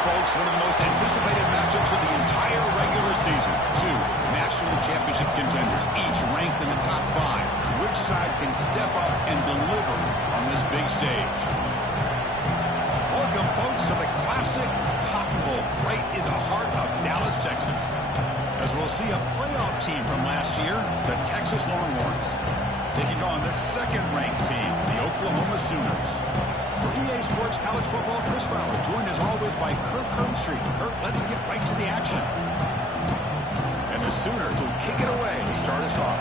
folks, one of the most anticipated matchups of the entire regular season. Two national championship contenders, each ranked in the top 5. Which side can step up and deliver on this big stage? Welcome, folks, to the classic Cotton Bowl, right in the heart of Dallas, Texas. As we'll see a playoff team from last year, the Texas Longhorns, taking on the second-ranked team, the Oklahoma Sooners. For EA Sports College Football, Chris Fowler, joined as always by Kirk Herbstreit. Kirk, let's get right to the action. And the Sooners will kick it away to start us off.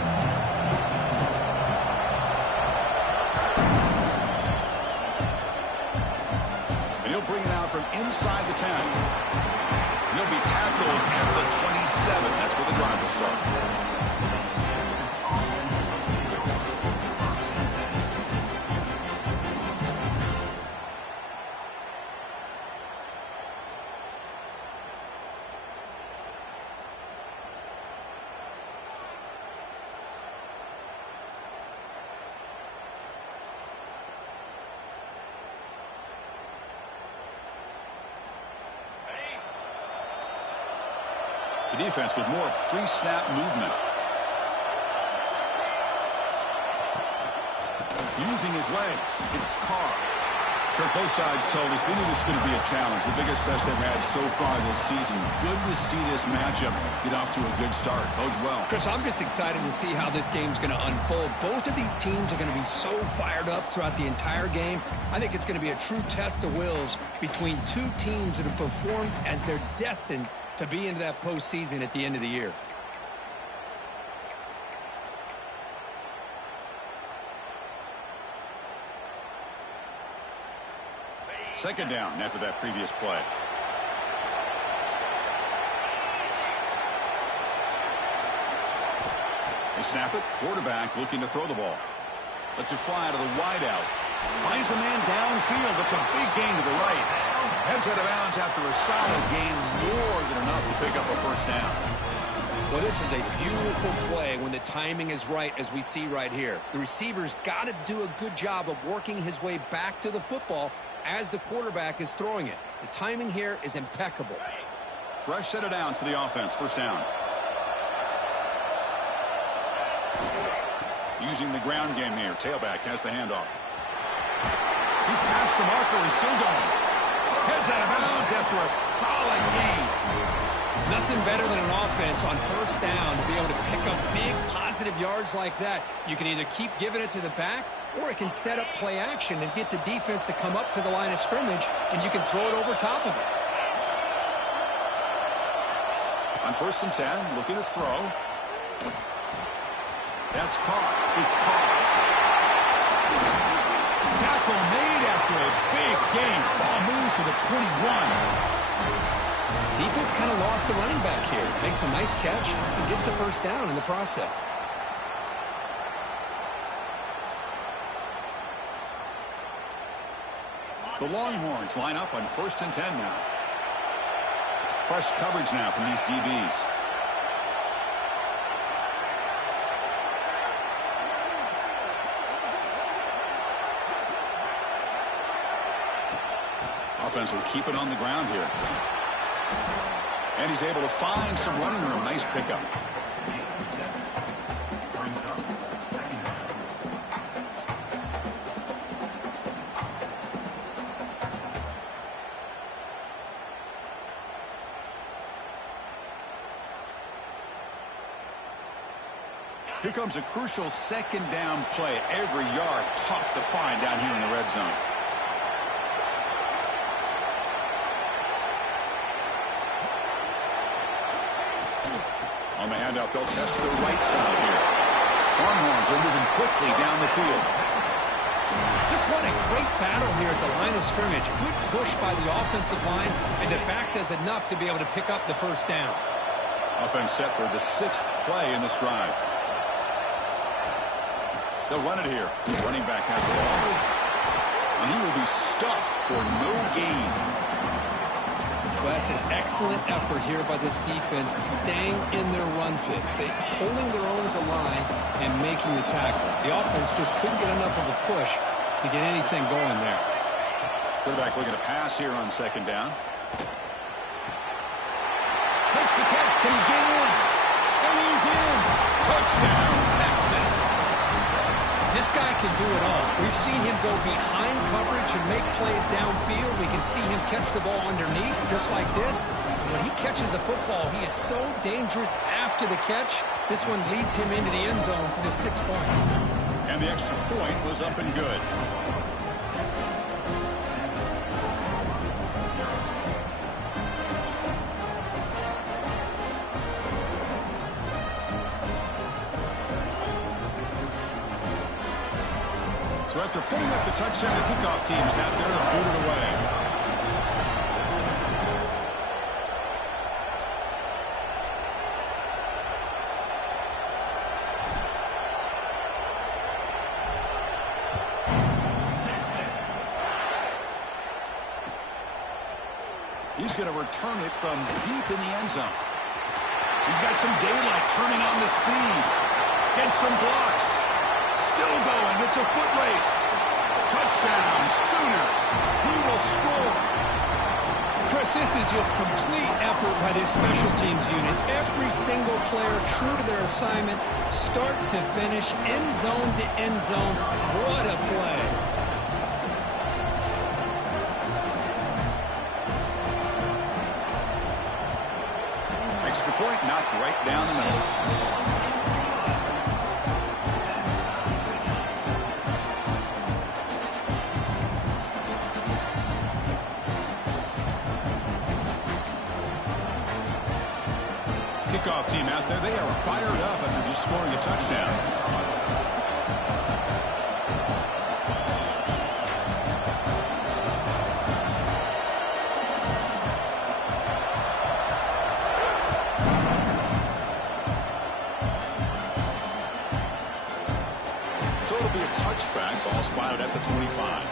And he'll bring it out from inside the 10. He'll be tackled at the 27. That's where the drive will start. The defense with more pre-snap movement. Using his legs. It's Carr. Kirk, both sides told us they knew this was going to be a challenge. The biggest test they've had so far this season. Good to see this matchup get off to a good start. Bodes well. Chris, I'm just excited to see how this game's going to unfold. Both of these teams are going to be so fired up throughout the entire game. I think it's going to be a true test of wills between two teams that have performed as they're destined to be into that postseason at the end of the year. Second down after that previous play. They snap it. Quarterback looking to throw the ball. Lets it fly to the wideout. Finds a man downfield. That's a big gain to the right. Heads out of bounds after a solid gain. More than enough to pick up a first down. Well, this is a beautiful play when the timing is right, as we see right here. The receiver's got to do a good job of working his way back to the football as the quarterback is throwing it. The timing here is impeccable. Fresh set of downs for the offense. First down. Using the ground game here. Tailback has the handoff. He's past the marker and still going. Heads out of bounds after a solid gain. Nothing better than an offense on first down to be able to pick up big positive yards like that. You can either keep giving it to the back, or it can set up play action and get the defense to come up to the line of scrimmage, and you can throw it over top of it. On first and 10, looking to throw. That's caught. It's caught. Tackle made after a big gain. Ball moves to the 21. Defense kind of lost a running back here. Makes a nice catch and gets the first down in the process. The Longhorns line up on first and 10 now. It's press coverage now from these DBs. Offense will keep it on the ground here. And he's able to find some running room. Nice pickup. Here comes a crucial second down play. Every yard tough to find down here in the red zone. On the handoff, they'll test the right side here. Longhorns are moving quickly down the field. Just won a great battle here at the line of scrimmage. Good push by the offensive line, and the back does enough to be able to pick up the first down. Offense set for the 6th play in this drive. They'll run it here. The running back has the ball. And he will be stuffed for no gain. Well, that's an excellent effort here by this defense, staying in their run fix. They holding their own at the line and making the tackle. The offense just couldn't get enough of a push to get anything going there. Quarterback looking to pass here on second down. Makes the catch. Can he get in? And he's in. Touchdown, Texas. This guy can do it all. We've seen him go behind coverage and make plays downfield. We can see him catch the ball underneath, just like this. And when he catches a football, he is so dangerous after the catch. This one leads him into the end zone for the 6 points. And the extra point was up and good. So after putting up the touchdown, the kickoff team is out there to boot it away. He's going to return it from deep in the end zone. He's got some daylight, turning on the speed. Gets some blocks. Still going. It's a foot race. Touchdown, Sooners. He will score. Chris, this is just complete effort by this special teams unit. Every single player true to their assignment, start to finish, end zone to end zone. What a play. Extra point knocked right down the middle. Kickoff team out there, they are fired up after just scoring a touchdown. So it'll be a touchback, ball spotted at the 25.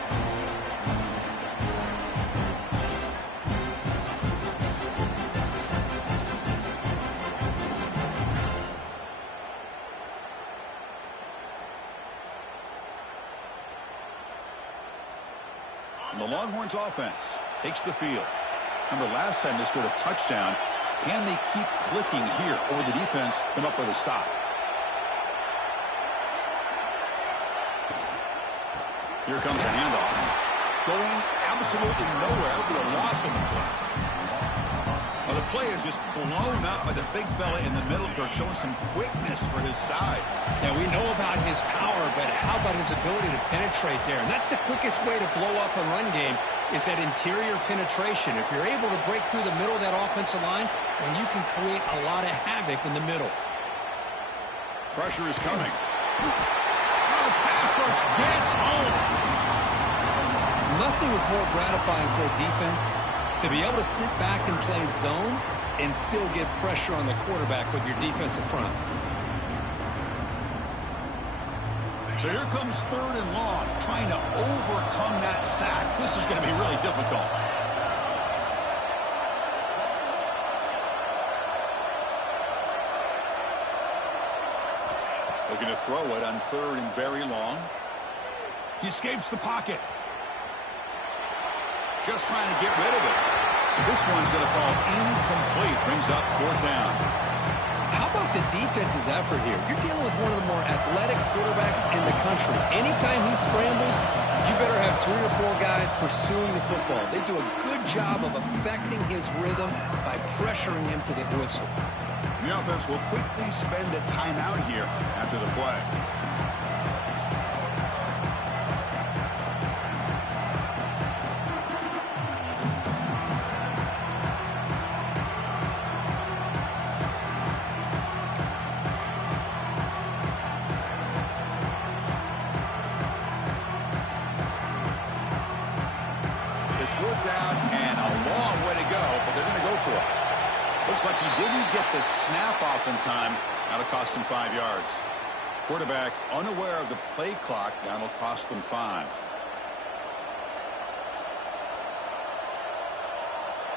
And the Longhorns offense takes the field. Remember, last time they scored a touchdown. Can they keep clicking here, or will the defense come up with a stop? Here comes a handoff. Going absolutely nowhere. It'll be a loss on the play. Well, the play is just blown up by the big fella in the middle, Kirk, showing some quickness for his size. Yeah, we know about his power, but how about his ability to penetrate there? And that's the quickest way to blow up a run game, is that interior penetration. If you're able to break through the middle of that offensive line, then you can create a lot of havoc in the middle. Pressure is coming. Oh, pass rush gets home. Nothing is more gratifying for a defense to be able to sit back and play zone and still get pressure on the quarterback with your defensive front. So here comes 3rd and long, trying to overcome that sack. This is going to be really difficult. Looking to throw it on 3rd and very long. He escapes the pocket. Just trying to get rid of it. This one's going to fall incomplete. Brings up 4th down. How about the defense's effort here? You're dealing with one of the more athletic quarterbacks in the country. Anytime he scrambles, you better have 3 or 4 guys pursuing the football. They do a good job of affecting his rhythm by pressuring him to the whistle. The offense will quickly spend a timeout here after the play. It's 4th down and a long way to go, but they're going to go for it. Looks like he didn't get the snap off in time. That'll cost him 5 yards. Quarterback unaware of the play clock. That'll cost them 5.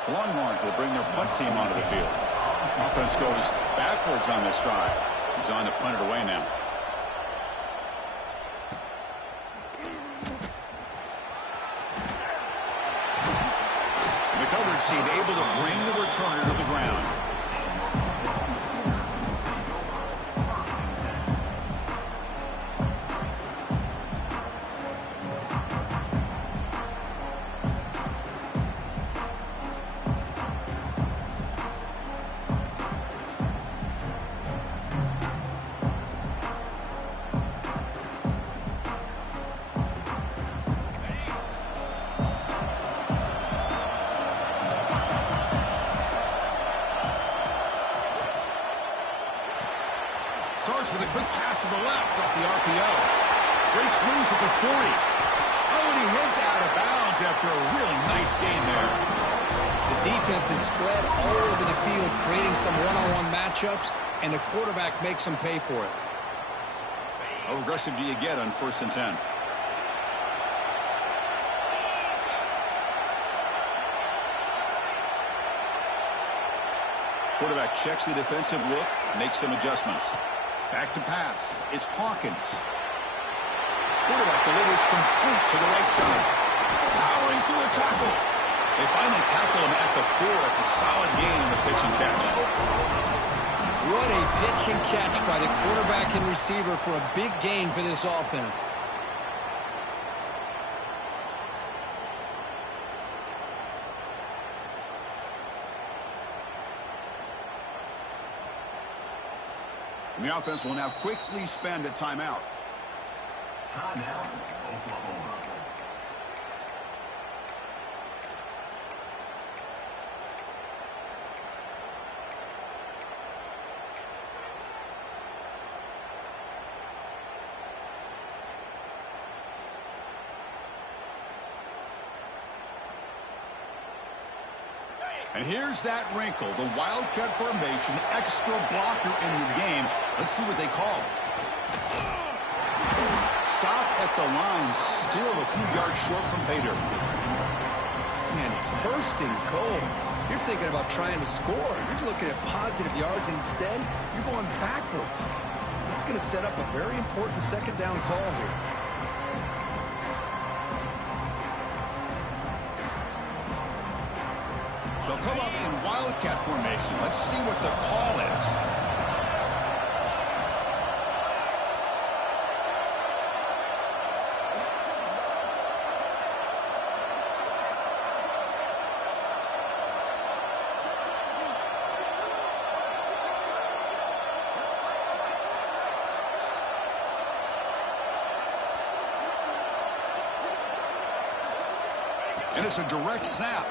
The Longhorns will bring their punt team onto the field. Offense goes backwards on this drive. He's on to punt it away now. The coverage team able to bring the returner to the ground. quick pass to the left off the RPO. Breaks loose at the 40. Oh, and he heads out of bounds after a really nice gain there. The defense is spread all over the field, creating some one-on-one matchups, and the quarterback makes them pay for it. How aggressive do you get on 1st and 10? Quarterback checks the defensive look, makes some adjustments. Back to pass. It's Hawkins. Quarterback delivers complete to the right side. Powering through a tackle. They finally tackle him at the 4. It's a solid gain in the pitch and catch. What a pitch and catch by the quarterback and receiver for a big gain for this offense. And the offense will now quickly spend a timeout. Timeout, Oklahoma. And here's that wrinkle, the Wildcat formation, extra blocker in the game. Let's see what they call. Stop at the line, still a few yards short from pay dirt. Man, it's 1st and goal. You're thinking about trying to score. You're looking at positive yards, and instead, you're going backwards. That's going to set up a very important 2nd down call here. They'll come up in Wildcat formation. Let's see what the call is. And it's a direct snap.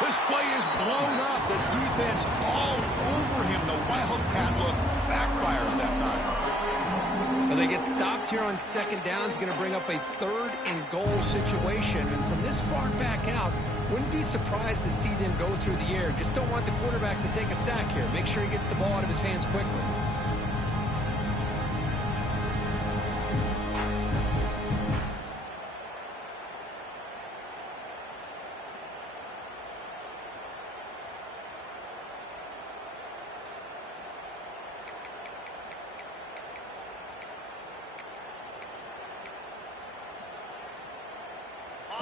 This play is blown up. The defense all over him. The Wildcat look backfires that time. Well, they get stopped here on 2nd down. It's going to bring up a 3rd and goal situation. And from this far back out, wouldn't be surprised to see them go through the air. Just don't want the quarterback to take a sack here. Make sure he gets the ball out of his hands quickly.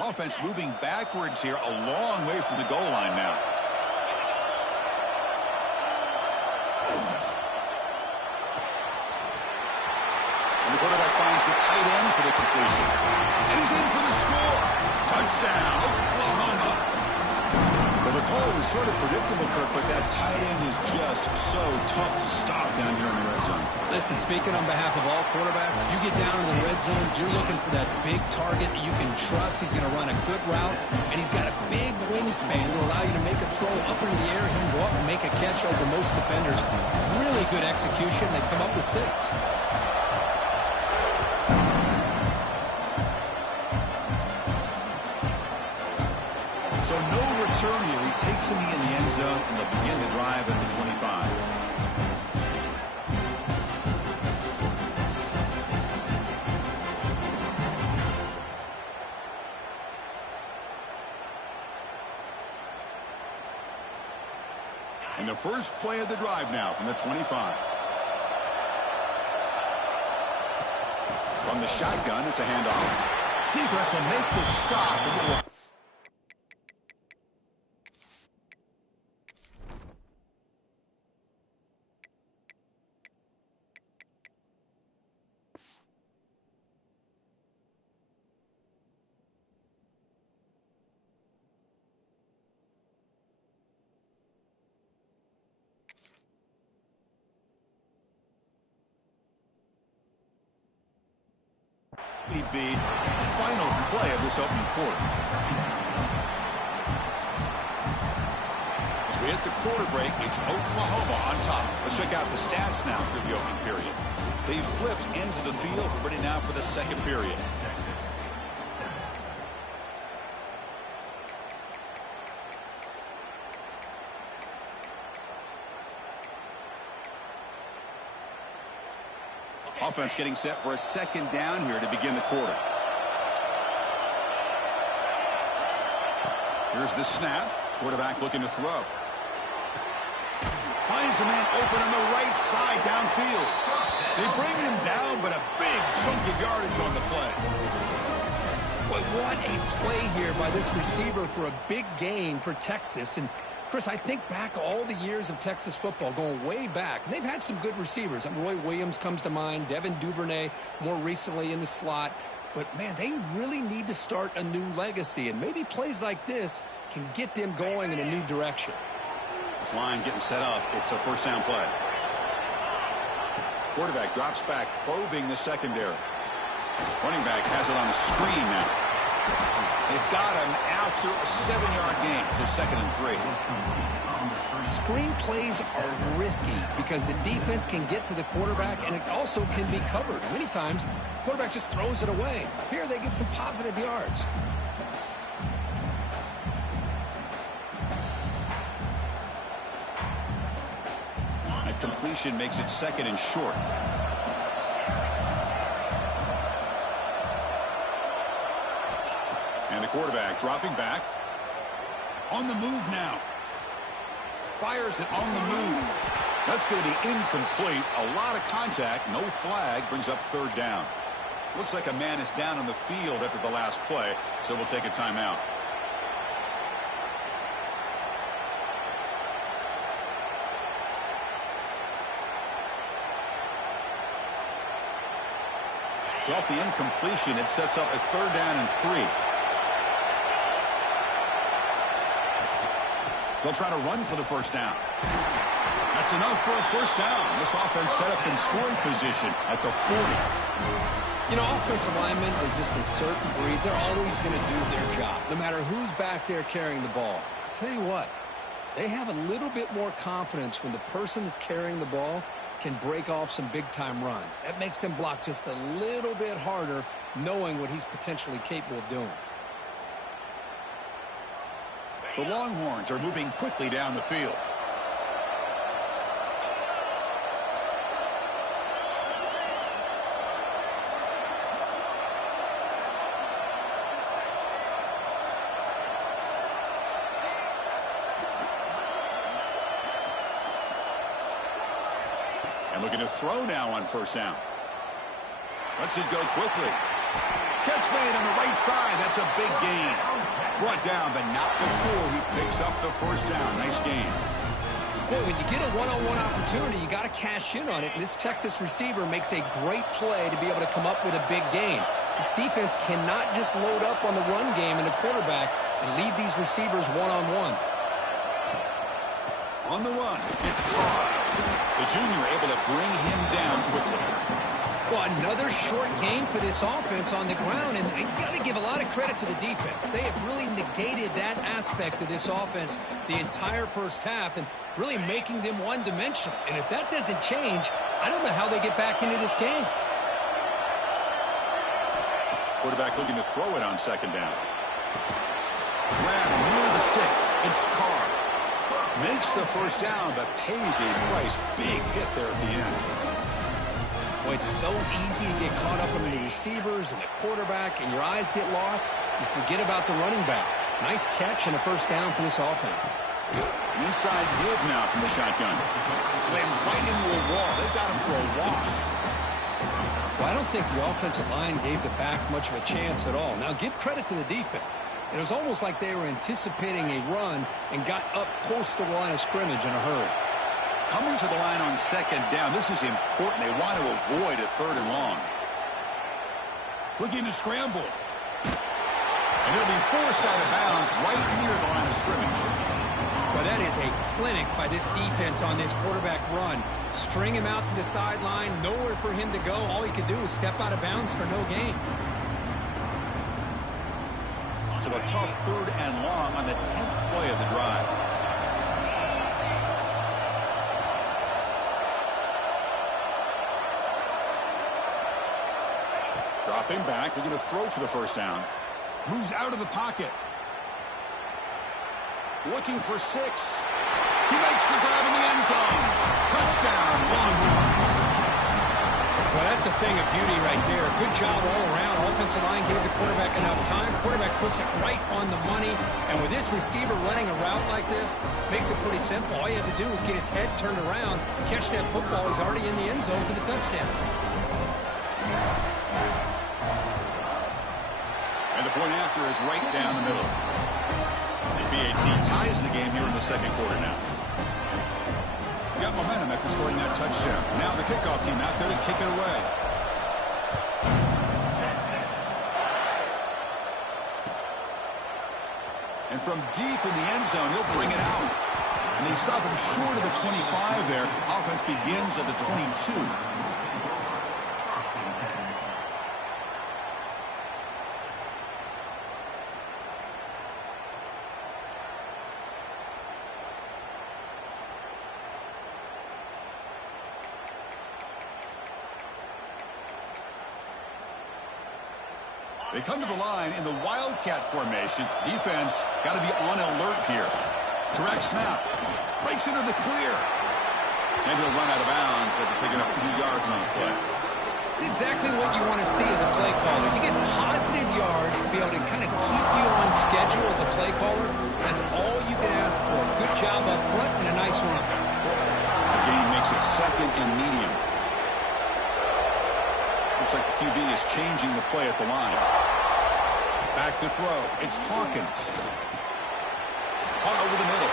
Offense moving backwards here, a long way from the goal line now. And the quarterback finds the tight end for the completion. And he's in for the score. Touchdown, Oklahoma. Well, the call was sort of predictable, Kirk, but that tight end is just so tough to stop down here in the red zone. Listen, speaking on behalf of all quarterbacks, you get down in the red zone, you're looking for that big target that you can trust. He's going to run a good route, and he's got a big wingspan to allow you to make a throw up into the air. He can go up and make a catch over most defenders. Really good execution. They've come up with 6. So no return here. He takes him in the end zone, and they'll begin the drive at the 25. And the first play of the drive now from the 25. From the shotgun, it's a handoff. Defense will make the stop. Be the final play of this opening quarter. As we hit the quarter break, it's Oklahoma on top. Let's check out the stats now through the opening period. They flipped into the field. We're ready now for the second period. Offense getting set for a second down here to begin the quarter. Here's the snap. Quarterback looking to throw. Finds a man open on the right side downfield. They bring him down, but a big chunk of yardage on the play. Boy, what a play here by this receiver for a big gain for Texas. And Chris, I think back all the years of Texas football, going way back, and they've had some good receivers. I mean, Roy Williams comes to mind, Devin Duvernay more recently in the slot. But, man, they really need to start a new legacy, and maybe plays like this can get them going in a new direction. This line getting set up. It's a first down play. Quarterback drops back, probing the secondary. Running back has it on a screen now. They've got him after a 7-yard gain, so 2nd and 3. Screen plays are risky because the defense can get to the quarterback, and it also can be covered. Many times, the quarterback just throws it away. Here, they get some positive yards. That completion makes it 2nd and short. And the quarterback dropping back. On the move now. Fires it on the move. That's going to be incomplete. A lot of contact. No flag. Brings up 3rd down. Looks like a man is down on the field after the last play, so we'll take a timeout. So off the incompletion, it sets up a 3rd down and 3. They'll try to run for the first down. That's enough for a first down. This offense set up in scoring position at the 40. You know, offensive linemen are just a certain breed. They're always going to do their job, no matter who's back there carrying the ball. I'll tell you what, they have a little bit more confidence when the person that's carrying the ball can break off some big-time runs. That makes them block just a little bit harder, knowing what he's potentially capable of doing. The Longhorns are moving quickly down the field. And looking to throw now on first down. Lets it go quickly. Catch made on the right side. That's a big gain. Brought down, but not before he picks up the first down. Nice gain. Boy, when you get a one-on-one opportunity, you got to cash in on it. And this Texas receiver makes a great play to be able to come up with a big gain. This defense cannot just load up on the run game and the quarterback and leave these receivers one-on-one. On the run, it's Carr. The junior able to bring him down quickly. Well, another short game for this offense on the ground, and you got to give a lot of credit to the defense. They have really negated that aspect of this offense the entire first half and really making them one-dimensional. And if that doesn't change, I don't know how they get back into this game. Quarterback looking to throw it on second down. Grab near the sticks. It's Carr. Makes the first down, but pays a price. Big hit there at the end. Well, it's so easy to get caught up in the receivers and the quarterback, and your eyes get lost. You forget about the running back. Nice catch and a first down for this offense. An inside give now from the shotgun. Slams right into a wall. They've got him for a loss. Well, I don't think the offensive line gave the back much of a chance at all. Now, give credit to the defense. It was almost like they were anticipating a run and got up close to the line of scrimmage in a hurry. Coming to the line on second down, this is important. They want to avoid a 3rd and long. Looking to scramble. And it'll be forced out of bounds right near the line of scrimmage. Well, that is a clinic by this defense on this quarterback run. String him out to the sideline, nowhere for him to go. All he could do is step out of bounds for no gain. So a tough 3rd and long on the 10th play of the drive. Stepping back, they're going to throw for the first down. Moves out of the pocket. Looking for 6. He makes the grab in the end zone. Touchdown, Longhorns. Well, that's a thing of beauty right there. Good job all around. Offensive line gave the quarterback enough time. Quarterback puts it right on the money. And with this receiver running a route like this, makes it pretty simple. All you have to do is get his head turned around, catch that football. He's already in the end zone for the touchdown. And the point after is right down the middle. The BAT ties the game here in the second quarter now. Got momentum after scoring that touchdown. Now the kickoff team out there to kick it away. And from deep in the end zone, he'll bring it out. And they stop him short of the 25 there. Offense begins at the 22. They come to the line in the Wildcat formation. Defense got to be on alert here. Direct snap. Breaks into the clear. And he'll run out of bounds after picking up a few yards on the play. It's exactly what you want to see as a play caller. You get positive yards to be able to kind of keep you on schedule as a play caller. That's all you can ask for. Good job up front and a nice run. The game makes it second and medium. Looks like the QB is changing the play at the line. Back to throw. It's Hawkins. Caught over the middle.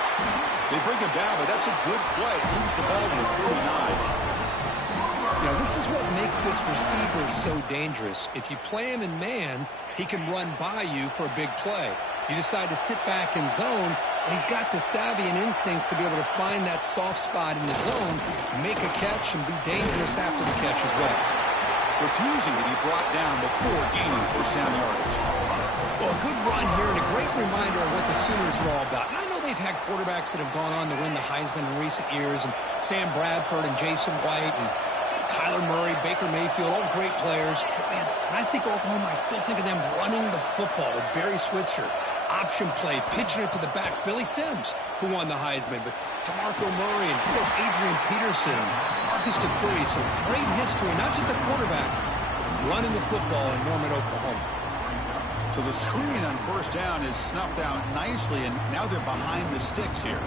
They bring him down, but that's a good play. Moves the ball to the 39. You know, this is what makes this receiver so dangerous. If you play him in man, he can run by you for a big play. You decide to sit back in zone, and he's got the savvy and instincts to be able to find that soft spot in the zone, make a catch, and be dangerous after the catch as well. Refusing to be brought down before gaining first down yardage. Well, a good run here and a great reminder of what the Sooners are all about. And I know they've had quarterbacks that have gone on to win the Heisman in recent years, and Sam Bradford and Jason White and Kyler Murray, Baker Mayfield, all great players. But, man, when I think Oklahoma, I still think of them running the football with Barry Switzer. Option play, pitching it to the backs. Billy Sims, who won the Heisman, but DeMarco Murray and, of course, Adrian Peterson, Marcus Dupree. So great history, not just the quarterbacks, running the football in Norman, Oklahoma. So the screen on first down is snuffed out nicely, and now they're behind the sticks here.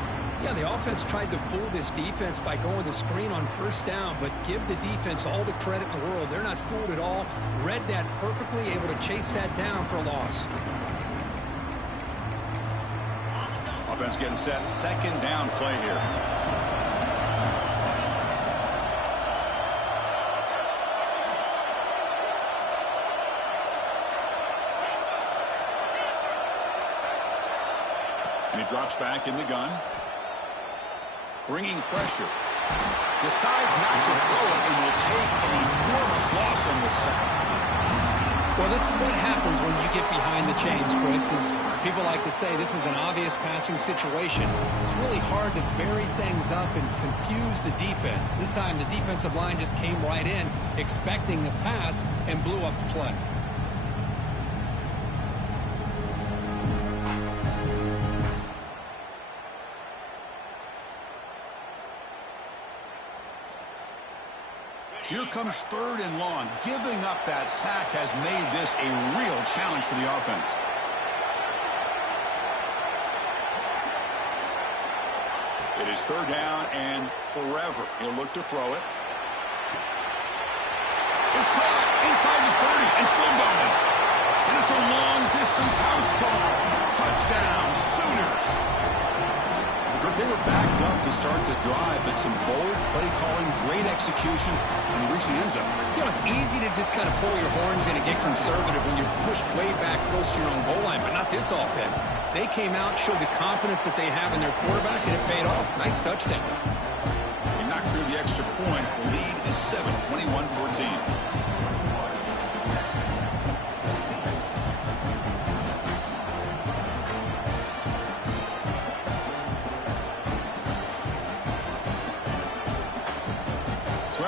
Yeah, the offense tried to fool this defense by going the screen on first down, but give the defense all the credit in the world. They're not fooled at all. Read that perfectly, able to chase that down for a loss. Offense getting set. Second down play here. And he drops back in the gun. Bringing pressure. Decides not to throw it and will take an enormous loss on this sack. Well, this is what happens when you get behind the chains, Chris. Is people like to say this is an obvious passing situation. It's really hard to vary things up and confuse the defense. This time the defensive line just came right in, expecting the pass, and blew up the play. Here comes third and long. Giving up that sack has made this a real challenge for the offense. It is third down and forever. He'll look to throw it. It's caught inside the 30 and still going. And it's a long-distance house call. Touchdown, Sooners. They were backed up to start the drive, but some bold play calling, great execution, and they reached the end zone. You know, it's easy to just kind of pull your horns in and get conservative when you're pushed way back close to your own goal line, but not this offense. They came out, showed the confidence that they have in their quarterback, and it paid off. Nice touchdown. He knocked through the extra point. The lead is 7, 21-14.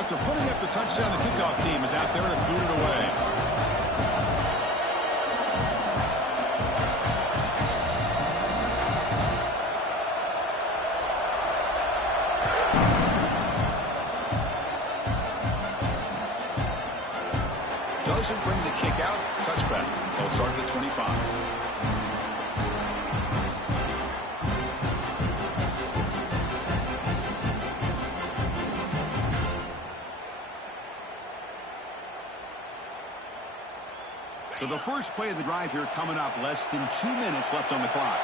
After putting up the touchdown, the kickoff team is out there to boot it away. doesn't bring the kick out. Touchback. They'll start at the 25. So the first play of the drive here coming up, less than 2 minutes left on the clock.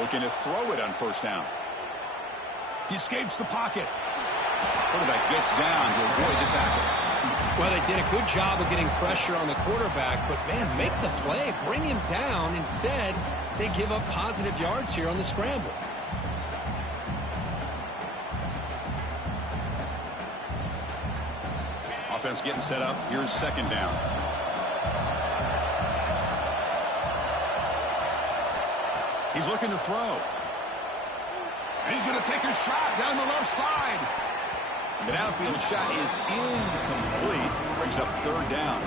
Looking to throw it on first down. He escapes the pocket. Quarterback gets down to avoid the tackle. Well, they did a good job of getting pressure on the quarterback, but, man, make the play. Bring him down. Instead, they give up positive yards here on the scramble. Offense getting set up. Here's second down. He's looking to throw. And he's going to take a shot down the left side. The downfield shot is incomplete. Brings up third down.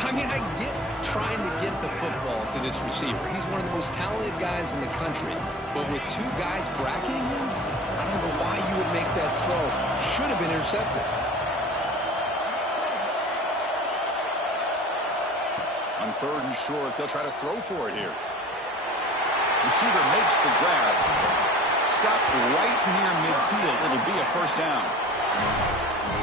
I mean, I get trying to get the football to this receiver. He's one of the most talented guys in the country. But with two guys bracketing him, I don't know why you would make that throw. Should have been intercepted. On third and short, they'll try to throw for it here. Receiver makes the grab. Stop right near midfield. It'll be a first down.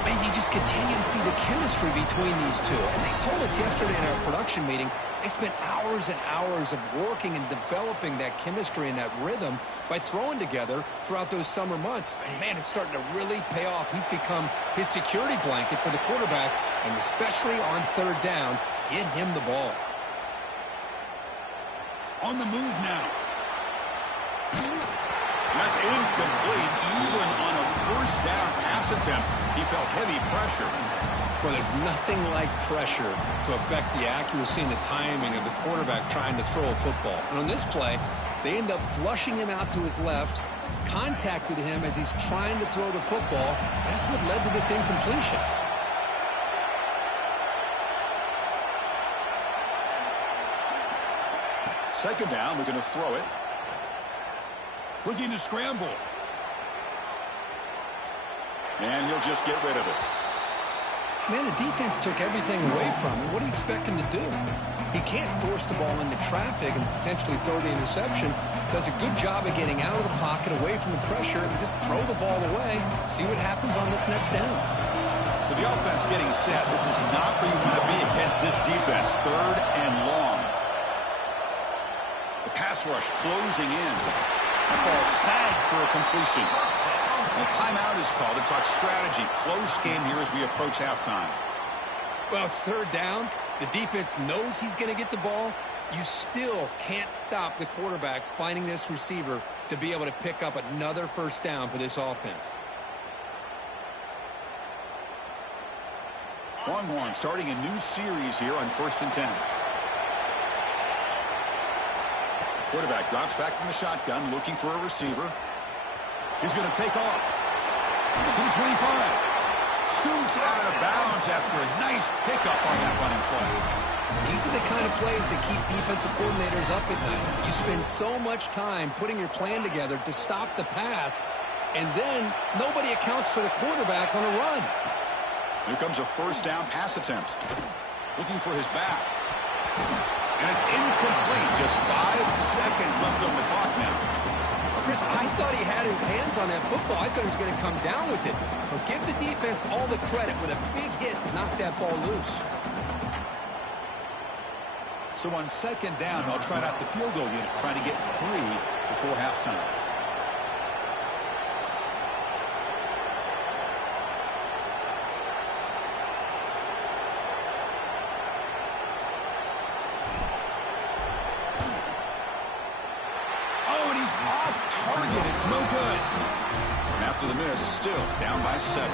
And you just continue to see the chemistry between these two. And they told us yesterday in our production meeting, they spent hours and hours of working and developing that chemistry and that rhythm by throwing together throughout those summer months. And, man, it's starting to really pay off. He's become his security blanket for the quarterback, and especially on third down, get him the ball. On the move now. That's incomplete. Even on a first down pass attempt, he felt heavy pressure. Well, there's nothing like pressure to affect the accuracy and the timing of the quarterback trying to throw a football. And on this play, they end up flushing him out to his left, contacted him as he's trying to throw the football. That's what led to this incompletion. Second down, we're going to throw it. Looking to scramble. And he'll just get rid of it. Man, the defense took everything away from him. What do you expect him to do? He can't force the ball into traffic and potentially throw the interception. Does a good job of getting out of the pocket, away from the pressure, and just throw the ball away. See what happens on this next down. So the offense getting set. This is not where you want to be against this defense. Third and long. The pass rush closing in. That ball snagged for a completion. A timeout is called to talk strategy. Close game here as we approach halftime. Well, it's third down. The defense knows he's going to get the ball. You still can't stop the quarterback finding this receiver to be able to pick up another first down for this offense. Longhorn starting a new series here on 1st and 10. Quarterback drops back from the shotgun, looking for a receiver. He's going to take off. To the 25. Scoots out of bounds after a nice pickup on that running play. These are the kind of plays that keep defensive coordinators up at night. You spend so much time putting your plan together to stop the pass, and then nobody accounts for the quarterback on a run. Here comes a first down pass attempt. Looking for his back. And it's incomplete. Just 5 seconds left on the clock now. Chris, I thought he had his hands on that football. I thought he was going to come down with it. But give the defense all the credit with a big hit to knock that ball loose. So on second down, they'll try out the field goal unit, trying to get 3 before halftime. It's no good. And after the miss, still down by 7.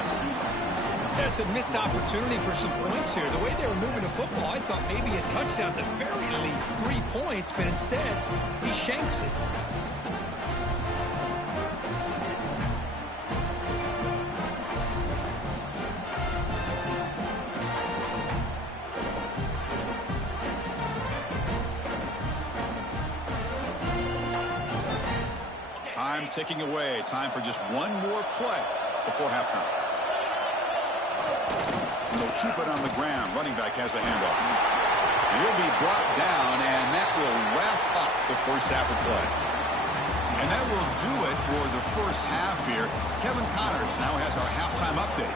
That's a missed opportunity for some points here. The way they were moving the football, I thought maybe a touchdown, at the very least 3 points, but instead, he shanks it. Time ticking away. Time for just one more play before halftime. They'll keep it on the ground. Running back has the handoff. He'll be brought down, and that will wrap up the first half of play. And that will do it for the first half here. Kevin Connors now has our halftime update.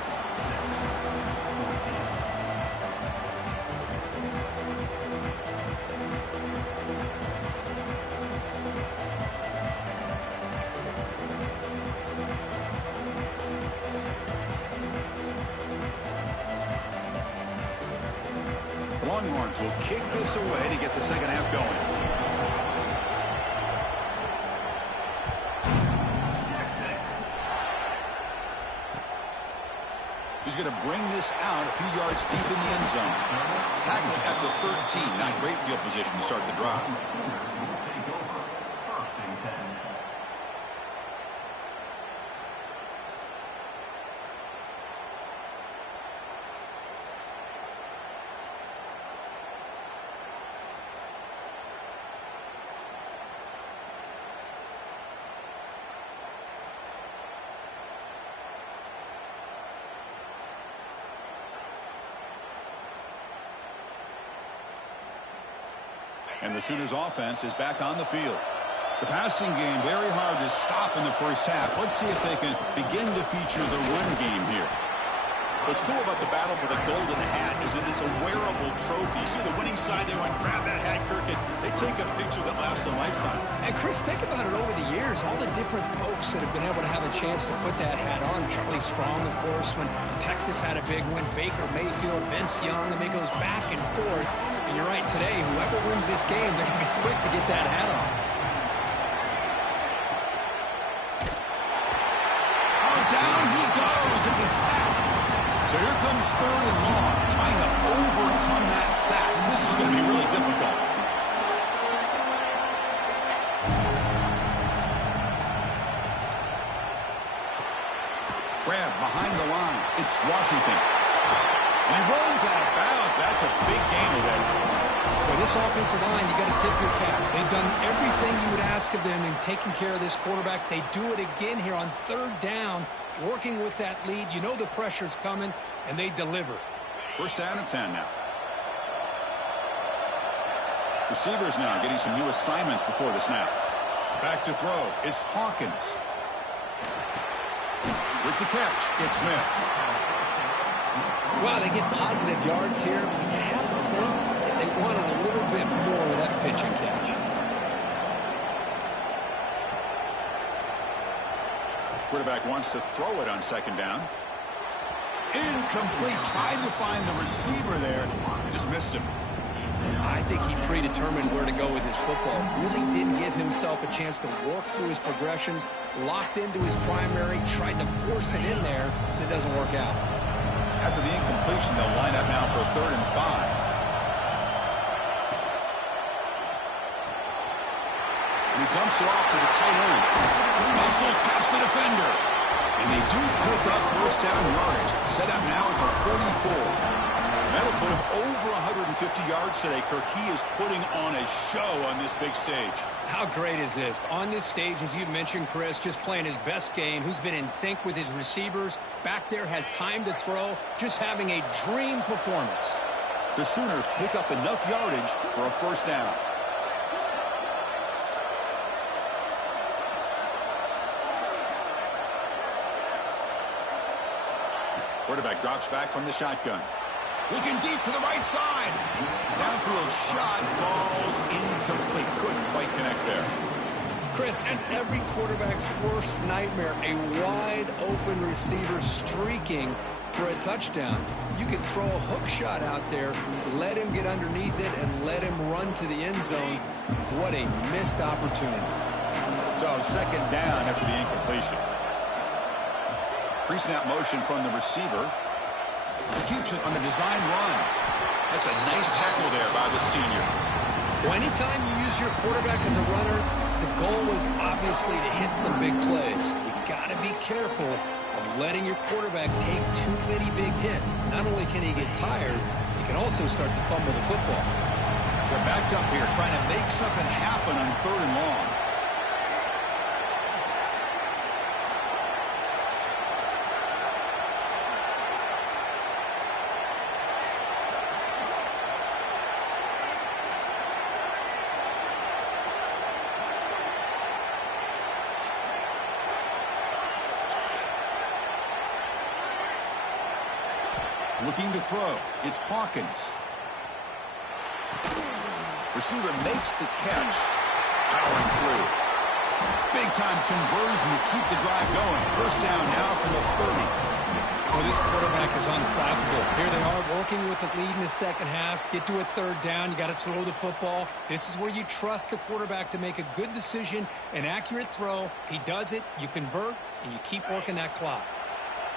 Longhorns will kick this away to get the second half going. He's going to bring this out a few yards deep in the end zone. Tackle at the 13. Not great field position to start the drive. First and 10. And the Sooners offense is back on the field. The passing game very hard to stop in the first half. Let's see if they can begin to feature the run game here. What's cool about the battle for the golden hat is that it's a wearable trophy. You see the winning side, they want to grab that hat, Kirk, and they take a picture that lasts a lifetime. And Chris, think about it over the years, all the different folks that have been able to have a chance to put that hat on. Charlie Strong, of course, when Texas had a big win. Baker Mayfield, Vince Young, and it goes back and forth. And you're right, today, whoever wins this game, they're going to be quick to get that hat on. Oh, down he goes. It's a sack. So here comes 3rd and long, trying to overcome that sack. This is going to be really difficult. Grab behind the line. It's Washington. And he runs out of bounds. That's a big gain today. For this offensive line, you got to tip your cap. They've done everything you would ask of them in taking care of this quarterback. They do it again here on 3rd down, working with that lead. You know the pressure's coming, and they deliver. First down and 10 now. Receivers now getting some new assignments before the snap. Back to throw. It's Hawkins. With the catch, it's Smith. Wow, they get positive yards here. You have a sense that they wanted a little bit more with that pitch and catch. Quarterback wants to throw it on 2nd down. Incomplete. Tried to find the receiver there. Just missed him. I think he predetermined where to go with his football. Really didn't give himself a chance to work through his progressions. Locked into his primary. Tried to force it in there. And it doesn't work out. After the incompletion, they'll line up now for 3rd and 5. And he dumps it off to the tight end. Muscles past the defender. And they do pick up first down yardage. Set up now at the 44. That'll put him over 150 yards today, Kirk. He is putting on a show on this big stage. How great is this? On this stage, as you mentioned, Chris, just playing his best game. He's been in sync with his receivers. Back there, has time to throw. Just having a dream performance. The Sooners pick up enough yardage for a first down. Quarterback drops back from the shotgun. Looking deep for the right side. Downfield shot falls incomplete. Couldn't quite connect there. Chris, that's every quarterback's worst nightmare. A wide open receiver streaking for a touchdown. You can throw a hook shot out there, let him get underneath it, and let him run to the end zone. What a missed opportunity. So 2nd down after the incompletion. Pre-snap motion from the receiver. Keeps it on the design run. That's a nice tackle there by the senior. Well, anytime you use your quarterback as a runner, the goal is obviously to hit some big plays. You got to be careful of letting your quarterback take too many big hits. Not only can he get tired, he can also start to fumble the football. They're backed up here trying to make something happen on 3rd and long. Looking to throw. It's Hawkins. Receiver makes the catch. Powering through. Big-time conversion to keep the drive going. First down now from the 30. Well, this quarterback is unflappable. Here they are working with the lead in the second half. Get to a third down. You got to throw the football. This is where you trust the quarterback to make a good decision, an accurate throw. He does it, you convert, and you keep working that clock.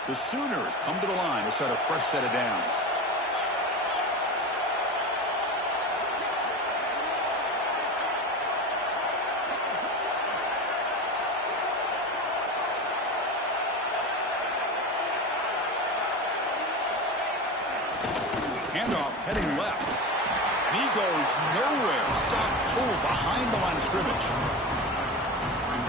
The Sooners come to the line to set a fresh set of downs. Handoff heading left. And he goes nowhere. Stop pull behind the line of scrimmage.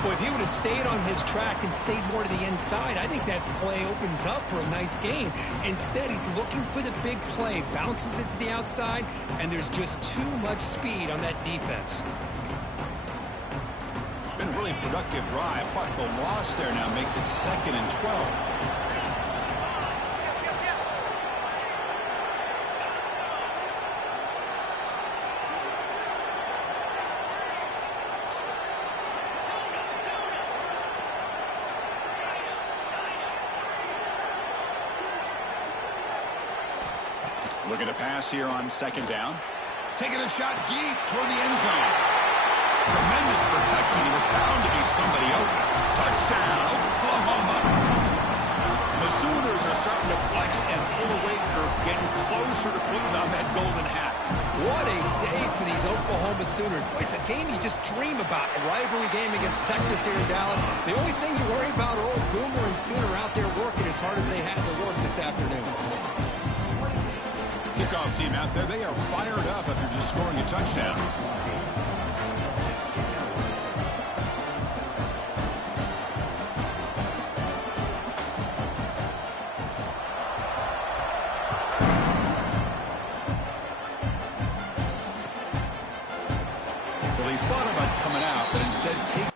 Well, if he would have stayed on his track and stayed more to the inside, I think that play opens up for a nice game. Instead, he's looking for the big play, bounces it to the outside, and there's just too much speed on that defense. Been a really productive drive, but the loss there now makes it 2nd and 12. Looking to pass here on 2nd down. Taking a shot deep toward the end zone. Tremendous protection. He was bound to be somebody open. Touchdown, Oklahoma. The Sooners are starting to flex and pull away curve, getting closer to putting on that golden hat. What a day for these Oklahoma Sooners. Boy, it's a game you just dream about. A rivalry game against Texas here in Dallas. The only thing you worry about are old Boomer and Sooner out there working as hard as they had to work this afternoon. Kickoff team out there, they are fired up after just scoring a touchdown. Well, he thought about coming out, but instead take.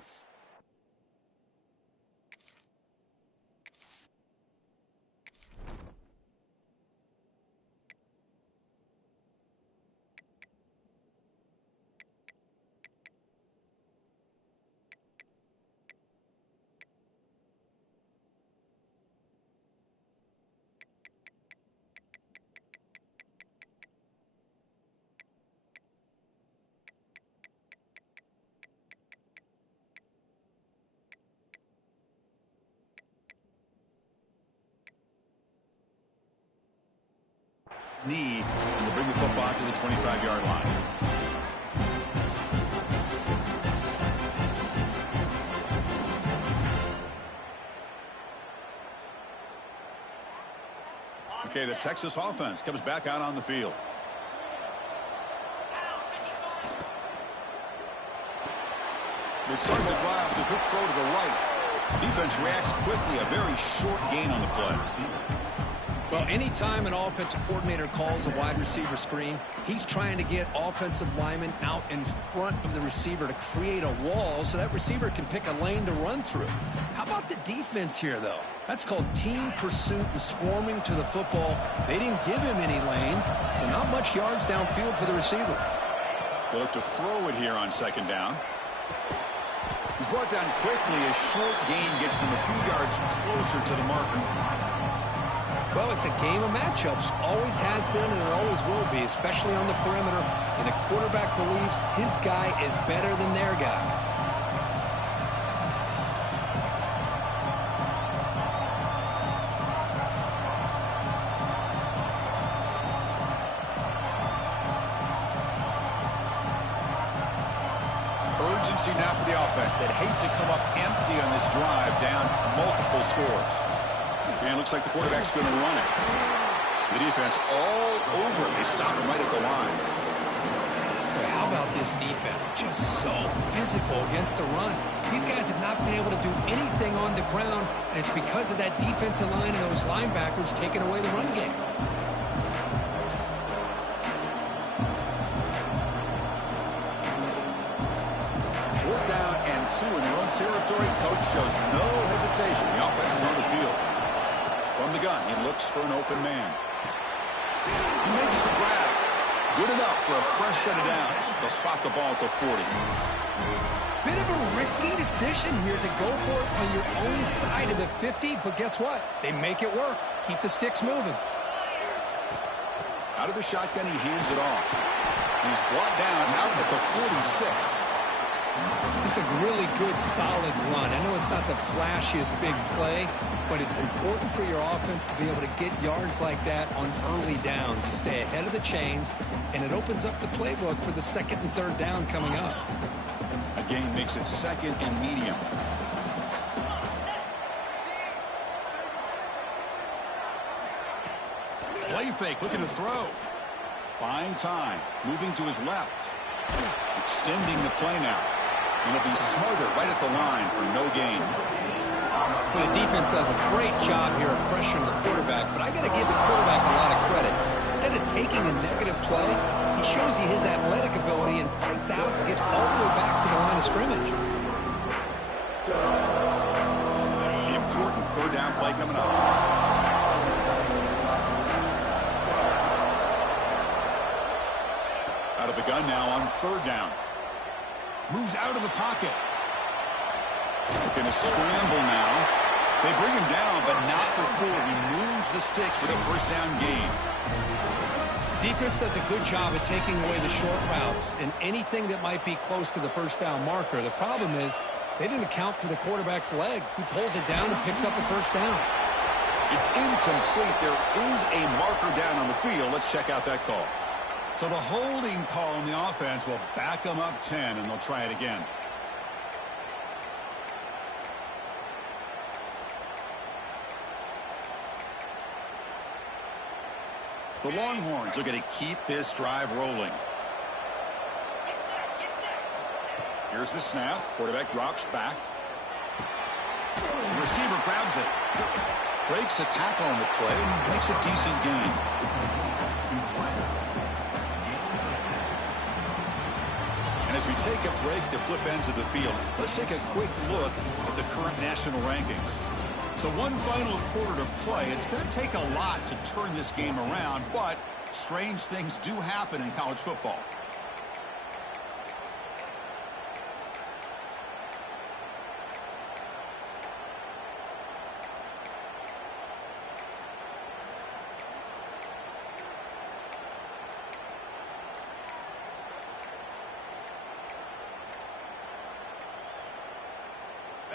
Knee, and will bring the football to the 25-yard line. Okay, the Texas offense comes back out on the field. They start the drive with a quick throw to the right. Defense reacts quickly, a very short gain on the play. Well, anytime an offensive coordinator calls a wide receiver screen, he's trying to get offensive linemen out in front of the receiver to create a wall so that receiver can pick a lane to run through. How about the defense here, though? That's called team pursuit and swarming to the football. They didn't give him any lanes, so not much yards downfield for the receiver. They look to throw it here on 2nd down. He's brought down quickly. A short gain gets them a few yards closer to the marker. Well, it's a game of matchups. Always has been and it always will be, especially on the perimeter. And the quarterback believes his guy is better than their guy. Urgency now for the offense that hates to come up empty on this drive, down multiple scores. And it looks like the quarterback's going to run it. The defense all over him. They stop him right at the line. Boy, how about this defense? Just so physical against the run. These guys have not been able to do anything on the ground, and it's because of that defensive line and those linebackers taking away the run game. 4th down and 2 in their own territory. Coach shows no hesitation. The offense is on the field. From the gun, he looks for an open man. He makes the grab. Good enough for a fresh set of downs. They'll spot the ball at the 40. Bit of a risky decision here to go for it on your own side of the 50, but guess what? They make it work. Keep the sticks moving. Out of the shotgun, he hands it off. He's brought down out at the 46. This is a really good, solid run. I know it's not the flashiest big play, but it's important for your offense to be able to get yards like that on early downs. You stay ahead of the chains, and it opens up the playbook for the second and third down coming up. A gain makes it second and medium. Play fake, looking to throw. Buying time, moving to his left. Extending the play now. And he'll be smothered right at the line for no gain. Well, the defense does a great job here of pressuring the quarterback, but I got to give the quarterback a lot of credit. Instead of taking a negative play, he shows you his athletic ability and fights out and gets all the way back to the line of scrimmage. The important third down play coming up. Out of the gun now on third down. Moves out of the pocket. Going to scramble now. They bring him down, but not before he moves the sticks with a first down gain. Defense does a good job at taking away the short routes and anything that might be close to the first down marker. The problem is they didn't account for the quarterback's legs. He pulls it down and picks up a first down. It's incomplete. There is a marker down on the field. Let's check out that call. So the holding call on the offense will back them up 10, and they'll try it again. The Longhorns are going to keep this drive rolling. Here's the snap. Quarterback drops back. The receiver grabs it. Breaks a tackle on the play and makes a decent gain. And as we take a break to flip ends of the field, let's take a quick look at the current national rankings. So one final quarter to play. It's going to take a lot to turn this game around, but strange things do happen in college football.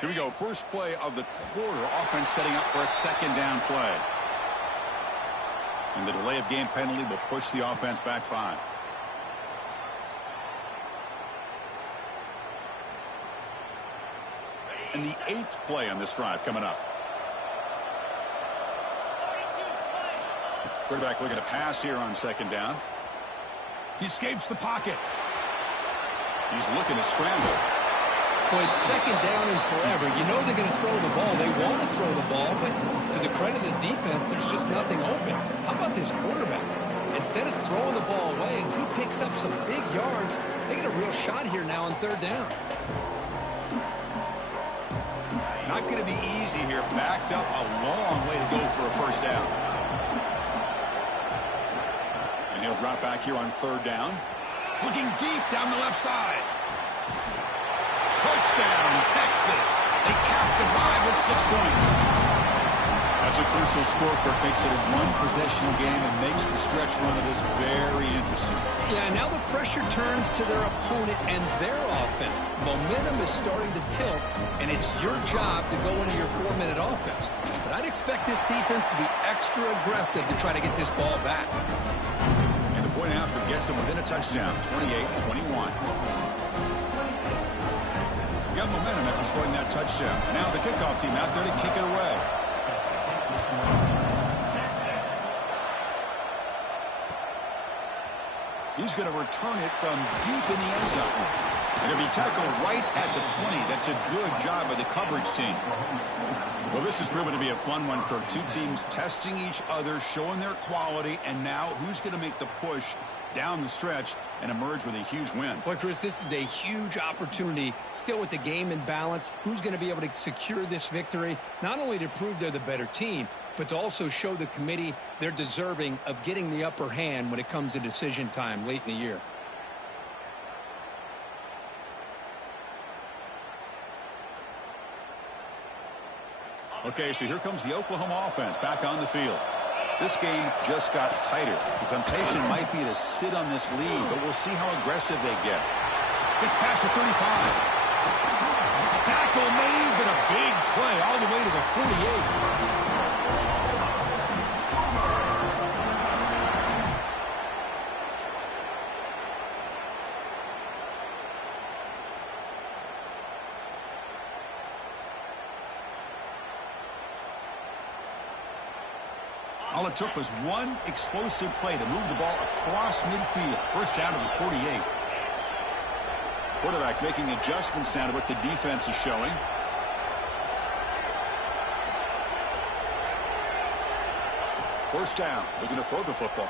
Here we go. First play of the quarter. Offense setting up for a second down play. And the delay of game penalty will push the offense back 5. And the 8th play on this drive coming up. Quarterback looking to pass here on second down. He escapes the pocket. He's looking to scramble. Well, it's second down and forever. You know they're going to throw the ball. They want to throw the ball, but to the credit of the defense, there's just nothing open. How about this quarterback? Instead of throwing the ball away, he picks up some big yards. They get a real shot here now on third down. Not going to be easy here. Backed up a long way to go for a first down. And he'll drop back here on third down. Looking deep down the left side. Touchdown, Texas. They cap the drive with 6 points. That's a crucial score, Kirk. Makes it a one-possession game and makes the stretch run of this very interesting. Yeah, now the pressure turns to their opponent and their offense. Momentum is starting to tilt, and it's your job to go into your 4-minute offense. But I'd expect this defense to be extra aggressive to try to get this ball back. And the point after gets them within a touchdown, 28-21. Got momentum after scoring that touchdown. Now the kickoff team out there to kick it away. He's going to return it from deep in the end zone. And it'll be tackled right at the 20. That's a good job by the coverage team. Well, this has proven to be a fun one for two teams testing each other, showing their quality, and now who's going to make the push down the stretch and emerge with a huge win. Boy, Chris, this is a huge opportunity. Still with the game in balance, who's going to be able to secure this victory? Not only to prove they're the better team, but to also show the committee they're deserving of getting the upper hand when it comes to decision time late in the year. Okay, so here comes the Oklahoma offense back on the field. This game just got tighter. The temptation might be to sit on this lead, but we'll see how aggressive they get. Gets past the 35. Tackle made, but a big play all the way to the 48. All it took was one explosive play to move the ball across midfield. First down to the 48. Quarterback making adjustments down to what the defense is showing. First down, looking to throw the football.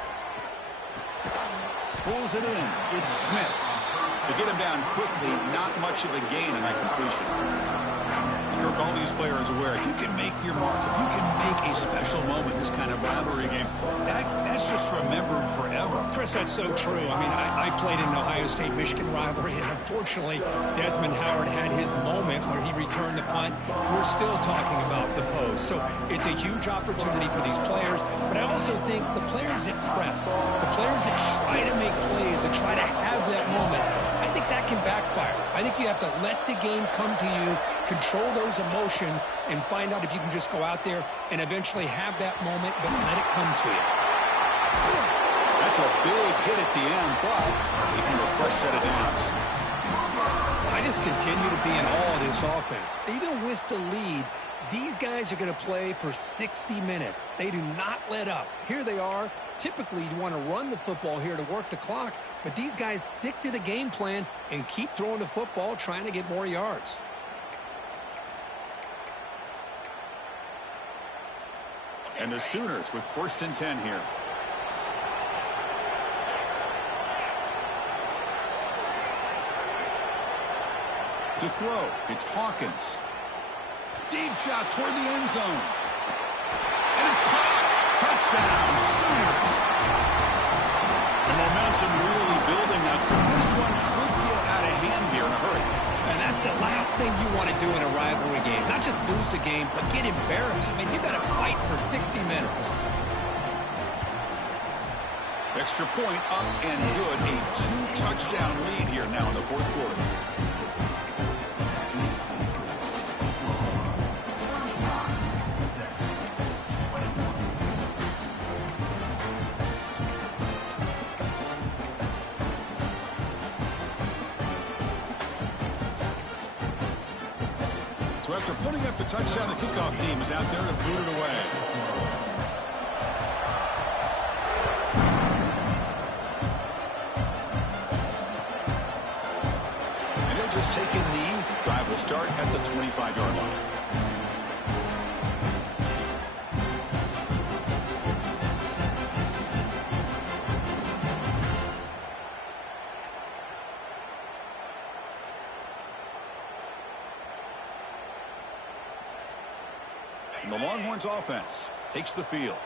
Pulls it in. It's Smith. To get him down quickly, not much of a gain on that completion. Kirk, all these players aware, if you can make your mark, if you can make a special moment, this kind of rivalry game, that's just remembered forever. Chris, that's so true. I mean, I played in the Ohio State-Michigan rivalry, and unfortunately, Desmond Howard had his moment where he returned the punt. We're still talking about the pose. So it's a huge opportunity for these players, but I also think the players that press, the players that try to make plays, that try to have that moment, I think that can backfire. I think you have to let the game come to you, control those emotions, and find out if you can just go out there and eventually have that moment, but let it come to you. That's a big hit at the end, but even a fresh set of downs. I just continue to be in awe of this offense. Even with the lead, these guys are going to play for 60 minutes. They do not let up. Here they are. Typically, you want to run the football here to work the clock, but these guys stick to the game plan and keep throwing the football, trying to get more yards. And the Sooners with 1st and 10 here. To throw, it's Hawkins. Deep shot toward the end zone. And it's caught. Touchdown, Sooners. The momentum really building now. This one could get out of hand here in a hurry. And that's the last thing you want to do in a rivalry game. Not just lose the game, but get embarrassed. I mean, you got to fight for 60 minutes. Extra point up and good. A 2-touchdown lead here now in the 4th quarter. So after putting up a touchdown, the kickoff team is out there to boot it away. And he'll just take a knee. Drive will start at the 25-yard line. And the Longhorns offense takes the field.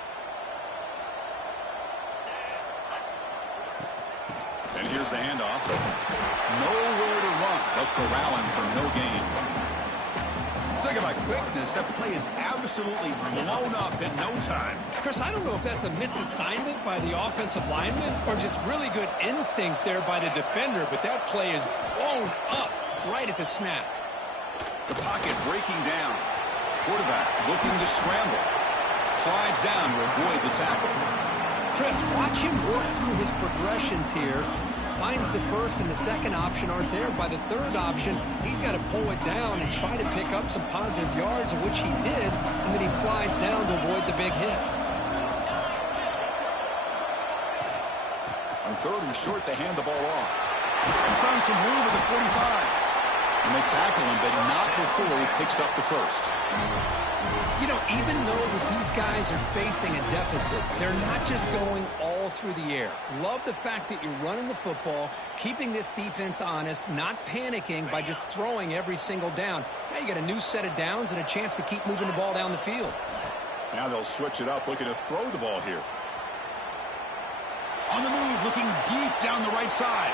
And here's the handoff. Nowhere to run. They'll corral him for no gain. Talk about quickness. That play is absolutely blown up in no time. Chris, I don't know if that's a misassignment by the offensive lineman or just really good instincts there by the defender, but that play is blown up right at the snap. The pocket breaking down. Quarterback looking to scramble. Slides down to avoid the tackle. Chris, watch him work through his progressions here. Finds the first and the second option aren't there. By the third option, he's got to pull it down and try to pick up some positive yards, of which he did, and then he slides down to avoid the big hit. On 3rd and short, they hand the ball off. He's found some room at the 45. And they tackle him, but not before he picks up the first. You know, even though that these guys are facing a deficit, they're not just going all ball through the air. Love the fact that you're running the football, keeping this defense honest, not panicking by just throwing every single down. Now you got a new set of downs and a chance to keep moving the ball down the field. Now they'll switch it up, looking to throw the ball here. On the move, looking deep down the right side.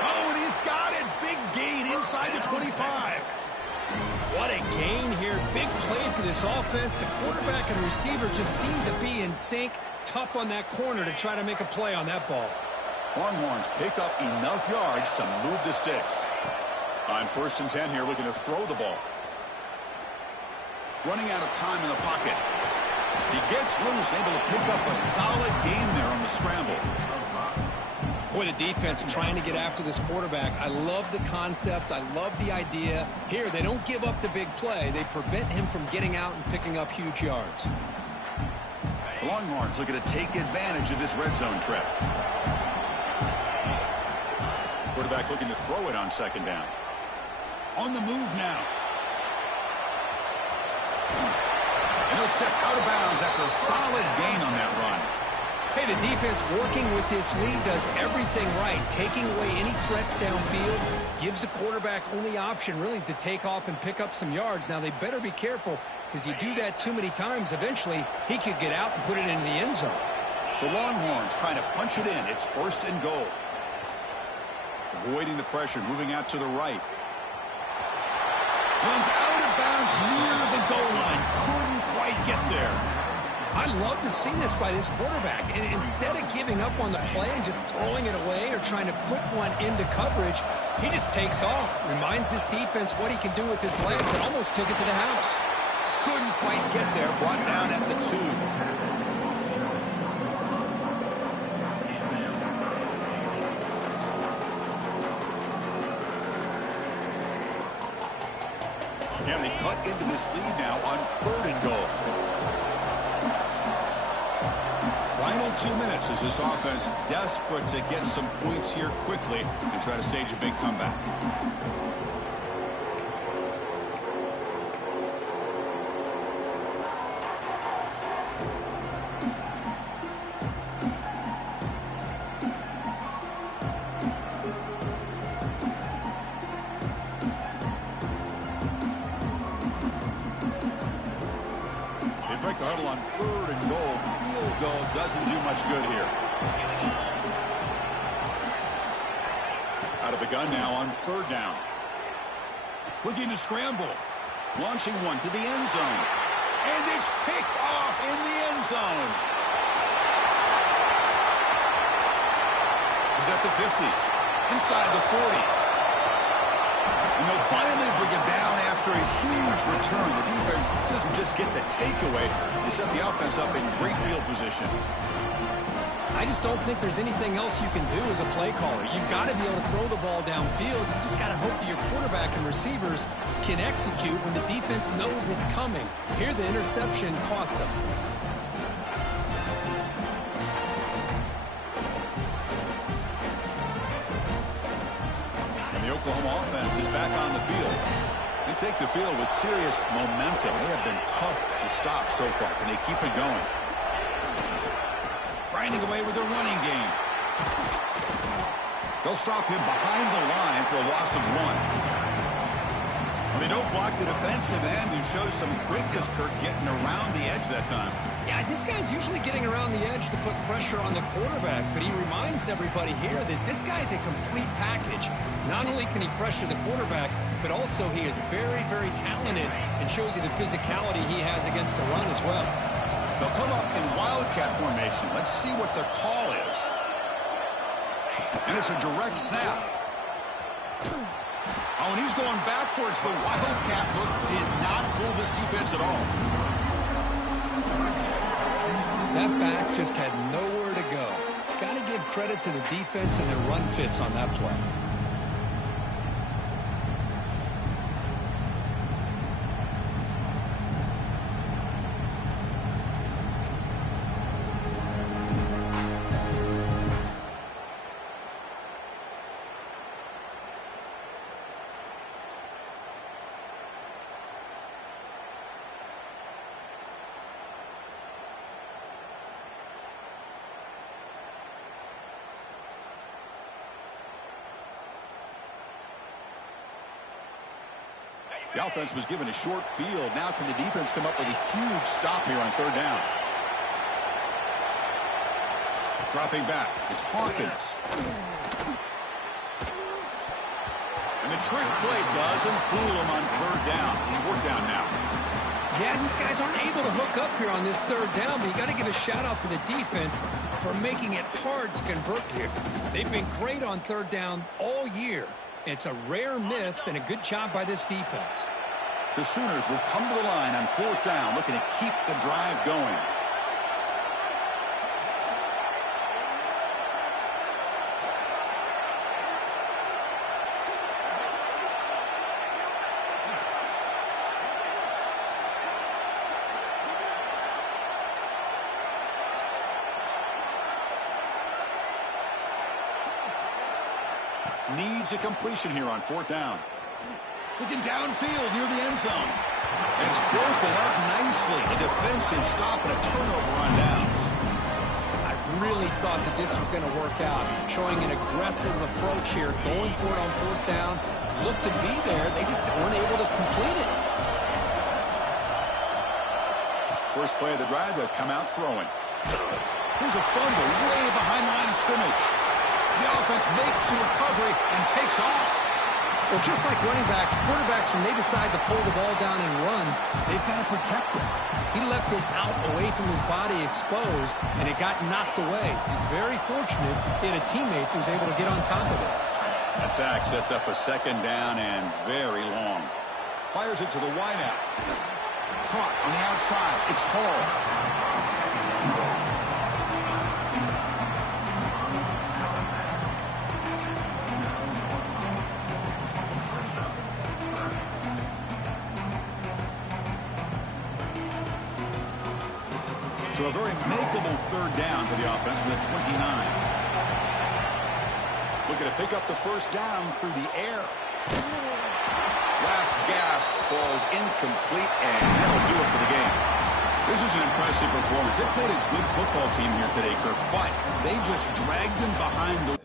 Oh, and he's got it. Big gain inside the 25. What a gain here. Big play for this offense. The quarterback and receiver just seem to be in sync. Tough on that corner to try to make a play on that ball. Longhorns pick up enough yards to move the sticks. On 1st and 10 here, looking to throw the ball. Running out of time in the pocket. He gets loose, able to pick up a solid gain there on the scramble. Boy, the defense trying to get after this quarterback. I love the concept. I love the idea. Here, they don't give up the big play. They prevent him from getting out and picking up huge yards. The Longhorns looking to take advantage of this red zone trip. Quarterback looking to throw it on 2nd down. On the move now. And he'll step out of bounds after a solid gain on that run. Hey, the defense working with this lead does everything right. Taking away any threats downfield gives the quarterback only option really is to take off and pick up some yards. Now, they better be careful because you do that too many times, eventually he could get out and put it into the end zone. The Longhorns trying to punch it in. It's 1st and goal. Avoiding the pressure, moving out to the right. Runs out of bounds near the goal line. Couldn't quite get there. I love to see this by this quarterback. And instead of giving up on the play and just throwing it away or trying to put one into coverage, he just takes off. Reminds this defense what he can do with his legs and almost took it to the house. Couldn't quite get there. Brought down at the 2. And they cut into this lead now on 3rd and goal. Final 2 minutes as this offense desperate to get some points here quickly and try to stage a big comeback. Break the huddle on 3rd and goal. Field goal doesn't do much good here. Out of the gun now on 3rd down. Looking to scramble. Launching one to the end zone. And it's picked off in the end zone. He's at the 50. Inside the 40. And they'll finally bring it down after a huge return. The defense doesn't just get the takeaway. They set the offense up in great field position. I just don't think there's anything else you can do as a play caller. You've got to be able to throw the ball downfield. You just got to hope that your quarterback and receivers can execute when the defense knows it's coming. Here, the interception cost them. Oklahoma offense is back on the field. They take the field with serious momentum. They have been tough to stop so far. Can they keep it going? Grinding away with their running game. They'll stop him behind the line for a loss of 1. Well, they don't block the defensive end, who shows some quickness, Kirk, getting around the edge that time. Yeah, this guy's usually getting around the edge to put pressure on the quarterback, but he reminds everybody here that this guy's a complete package. Not only can he pressure the quarterback, but also he is very, very talented and shows you the physicality he has against the run as well. They'll come up in wildcat formation. Let's see what the call is. And it's a direct snap. Oh, and he's going backwards. The wildcat look did not fool this defense at all. That back just had nowhere to go. Got to give credit to the defense and their run fits on that play. The offense was given a short field. Now can the defense come up with a huge stop here on third down? Dropping back, it's Hawkins. And the trick play doesn't fool him on third down. Fourth down now. Yeah, these guys aren't able to hook up here on this third down, but you got to give a shout out to the defense for making it hard to convert here. They've been great on third down all year. It's a rare miss and a good job by this defense. The Sooners will come to the line on fourth down, looking to keep the drive going. Needs a completion here on fourth down. Looking downfield near the end zone. And it's broken up nicely. A defensive stop and a turnover on downs. I really thought that this was going to work out. Showing an aggressive approach here. Going for it on fourth down. Looked to be there. They just weren't able to complete it. First play of the drive, they'll come out throwing. Here's a fumble way behind the line of scrimmage. The offense makes the recovery and takes off. Well, just like running backs, quarterbacks, when they decide to pull the ball down and run, they've got to protect it. He left it out away from his body exposed, and it got knocked away. He's very fortunate he had a teammate who was able to get on top of it. That sack sets up a second down and very long. Fires it to the wideout. Caught on the outside. It's Hall. So a very makeable third down for the offense with a 29. Looking to pick up the first down through the air. Last gasp falls incomplete, and that'll do it for the game. This is an impressive performance. They played a good football team here today, Kirk, but they just dragged them behind the...